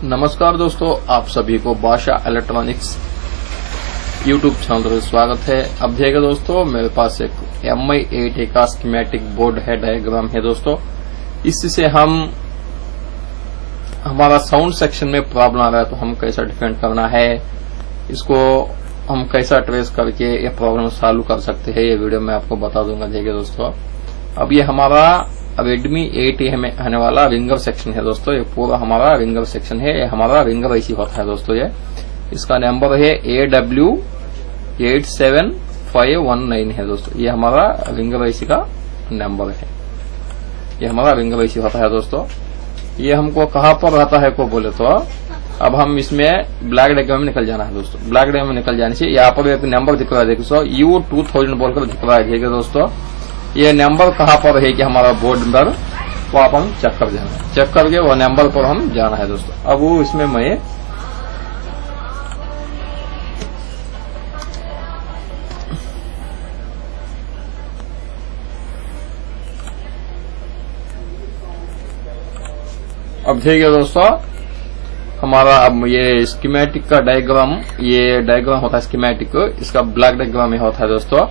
नमस्कार दोस्तों, आप सभी को बादशाह इलेक्ट्रॉनिक्स यूट्यूब चैनल पर स्वागत है। अब देखिए दोस्तों, मेरे पास एक MI 8A का स्कीमेटिक बोर्ड है, डायग्राम है दोस्तों। इससे हम हमारा साउंड सेक्शन में प्रॉब्लम आ रहा है तो हम कैसा डिफेंड करना है, इसको हम कैसा ट्रेस करके ये प्रॉब्लम सॉल्व कर सकते हैं, ये वीडियो में आपको बता दूंगा। देखिए दोस्तों, अब ये हमारा Redmi 8A में आने वाला रिंगर सेक्शन है दोस्तों। ये पूरा हमारा रिंगर सेक्शन है, ये हमारा रिंगर ऐसी होता है दोस्तों। ये इसका नंबर है AW87519 है दोस्तों। ये हमारा रिंगर ऐसी का नंबर है, ये हमारा रिंगर ऐसी होता है दोस्तों। ये हमको कहाँ पर रहता है को बोले तो अब हम इसमें ब्लैक डायग्राम में निकल जाना है दोस्तों। ब्लैक डायग्राम में निकल जाने से यहाँ पर एक नंबर दिख रहा है, देखो U2000 बोलकर दिख रहा है। ठीक है दोस्तों, ये नंबर कहाँ पर है कि हमारा बोर्ड पर, वो आप हम चेक कर देना है। चेक करके वो नंबर पर हम जाना है दोस्तों। अब वो इसमें मैं अब देखिए दोस्तों, हमारा अब ये स्कीमेटिक का डायग्राम, ये डायग्राम होता है स्कीमेटिक, इसका ब्लैक डायग्राम में होता है दोस्तों।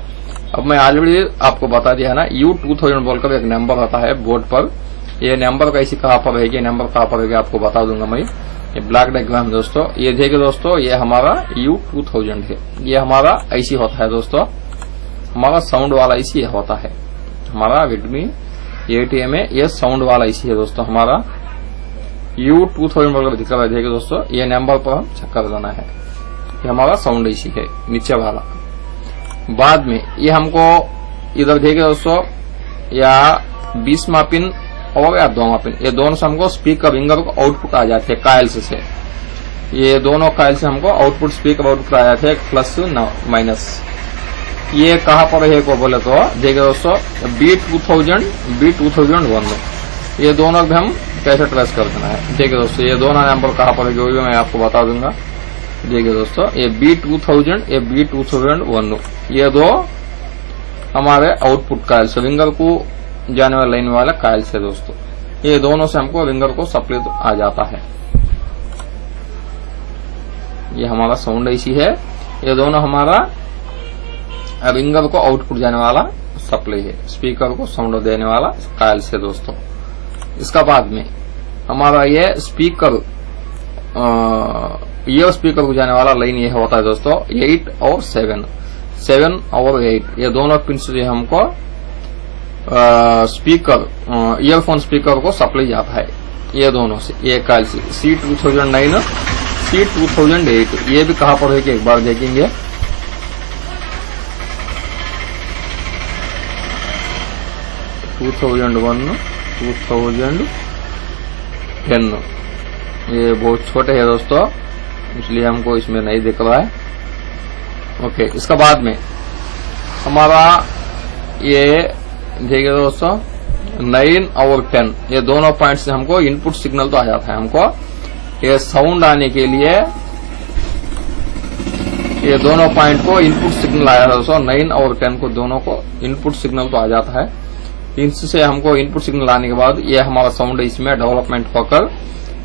अब मैं ऑलरेडी आपको बता दिया है ना, U2000 बोलकर एक नंबर आता है बोर्ड पर। ये नंबर कैसे कहाँ पर रहेगी, नंबर कहाँ पर रहेगी आपको बता दूंगा मैं। ये ब्लैक डायग्राम दोस्तों, ये देखिए दोस्तों, ये हमारा U2000 है। ये हमारा ऐसी होता है दोस्तों, हमारा साउंड वाला ऐसी होता है। हमारा Redmi 8A में ये साउंड वाला ऐसी है दोस्तों। हमारा U2000 बोलकर दिख रहा है, देखिए दोस्तों, ये नंबर पर हम चेक कर देना है। ये हमारा साउंड ऐसी है नीचे वाला। बाद में ये हमको इधर देखिए दोस्तों, या 20वां पिन और या 2वां पिन, ये दोनों से हमको स्पीकर रिंगर को आउटपुट आ जाते हैं काइल्स से। ये दोनों काइल से हमको आउटपुट स्पीकर आउटपुट आ जाते हैं, प्लस माइनस। ये कहाँ पर है को बोले तो देखिए दोस्तों, B2001, ये दोनों भी हम कैसे ट्रेस कर देना है। देखिए दोस्तों, ये दोनों नंबर कहाँ पर है मैं आपको बता दूंगा। देखिए दोस्तों, ये B2000, ये B2001, ये दो हमारे आउटपुट काइल्स, रिंगर को जाने वाला लाइन वाला काइल्स है दोस्तों। ये दोनों से हमको रिंगर को सप्लाई तो आ जाता है। ये हमारा साउंड ऐसी है, ये दोनों हमारा रिंगर को आउटपुट जाने वाला सप्लाई है, स्पीकर को साउंड देने वाला काइल्स है दोस्तों। इसका बाद में हमारा ये स्पीकर ये स्पीकर को जाने वाला लाइन ये होता है दोस्तों 8 और 7 और 8, ये दोनों पिन से हमको स्पीकर ईयरफोन स्पीकर को सप्लाई जाता है। ये दोनों से ये काइल से C2009 C2008, ये भी कहाँ पर है कि एक बार देखेंगे। (2001) 2010, ये बहुत छोटे है दोस्तों, इसलिए हमको इसमें नहीं दिख रहा है। ओके, इसका बाद में हमारा ये देखिए दोस्तों 9 और 10, ये दोनों पॉइंट से हमको इनपुट सिग्नल तो आ जाता है। हमको ये साउंड आने के लिए ये दोनों पॉइंट को इनपुट सिग्नल आया था दोस्तों, 9 और 10 को दोनों को इनपुट सिग्नल तो आ जाता है। इनसे हमको इनपुट सिग्नल आने के बाद ये हमारा साउंड इसमें डेवलपमेंट होकर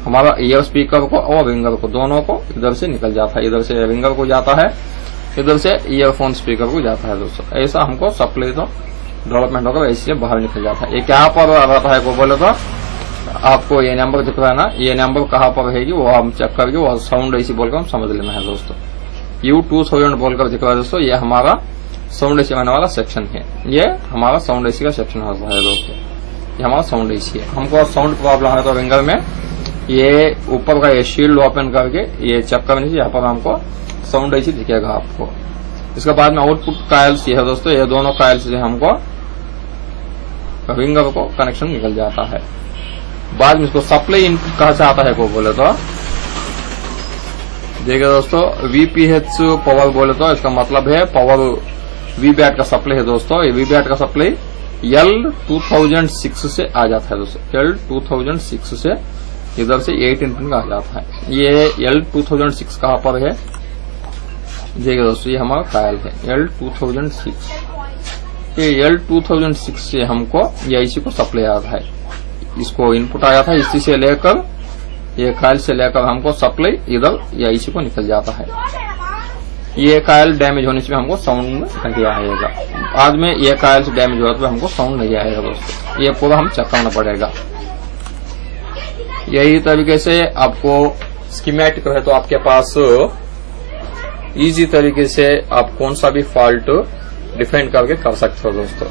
हमारा ईयर स्पीकर को और रिंगर को दोनों को इधर से निकल जाता है। इधर से रिंगर को जाता है, इधर से ईयरफोन स्पीकर को जाता है दोस्तों। ऐसा हमको सप्लाई तो डेवलपमेंट होकर ऐसे बाहर निकल जाता है। ये क्या पर रहता है को बोले तो आपको ये नंबर दिख रहा है ना, ये नंबर कहाँ पर रहेगी वो हम चेक करके वो साउंड ऐसी बोलकर हम समझ लेना है दोस्तों। U2000 बोलकर दिख रहा है दोस्तों, ये हमारा साउंड ऐसी आने वाला सेक्शन है। ये हमारा साउंड ऐसी का सेक्शन होता है दोस्तों, ये हमारा साउंड ऐसी है। हमको साउंड प्रॉब्लम है तो रिंगर में ये ऊपर का ये शील्ड ओपन करके ये चेक करने से यहाँ पर हमको साउंड ऐसी दिखेगा आपको। इसके बाद में आउटपुट काइल्स ये है दोस्तों, ये दोनों काइल्स से हमको रिंगर को कनेक्शन निकल जाता है। बाद में इसको सप्लाई इनपुट कहाँ से आता है को बोले तो देखिए दोस्तों, VPH पावर बोले तो इसका मतलब है पावर VBAT का सप्लाई है दोस्तों। ये VBAT का सप्लाई L2006 से आ जाता है दोस्तों। L2006 से इधर से 8 इनपुट का आ जाता है। ये L2006 कहाँ पर है देखिए दोस्तों, ये हमारा कायल है L2006। ये L2006 से हमको ये इसी को सप्लाई आता है, इसको इनपुट आया था, इसी से लेकर ये कॉइल से लेकर हमको सप्लाई इधर या इसी को निकल जाता है। ये कॉइल डैमेज होने से हमको साउंड नहीं आएगा। बाद में ये कॉइल से डैमेज होता तो हमको साउंड नहीं आएगा दोस्तों। ये पूरा हम चेक करना पड़ेगा। यही तरीके से आपको स्कीमेटिक है तो आपके पास इजी तरीके से आप कौन सा भी फॉल्ट डिफाइन करके कर सकते हो दोस्तों।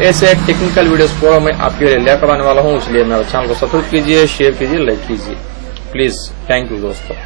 ऐसे टेक्निकल वीडियोस पूरा मैं आपके लिए लेकर आने वाला हूँ, इसलिए मेरे चैनल को सब्सक्राइब कीजिए, शेयर कीजिए, लाइक कीजिए प्लीज। थैंक यू दोस्तों।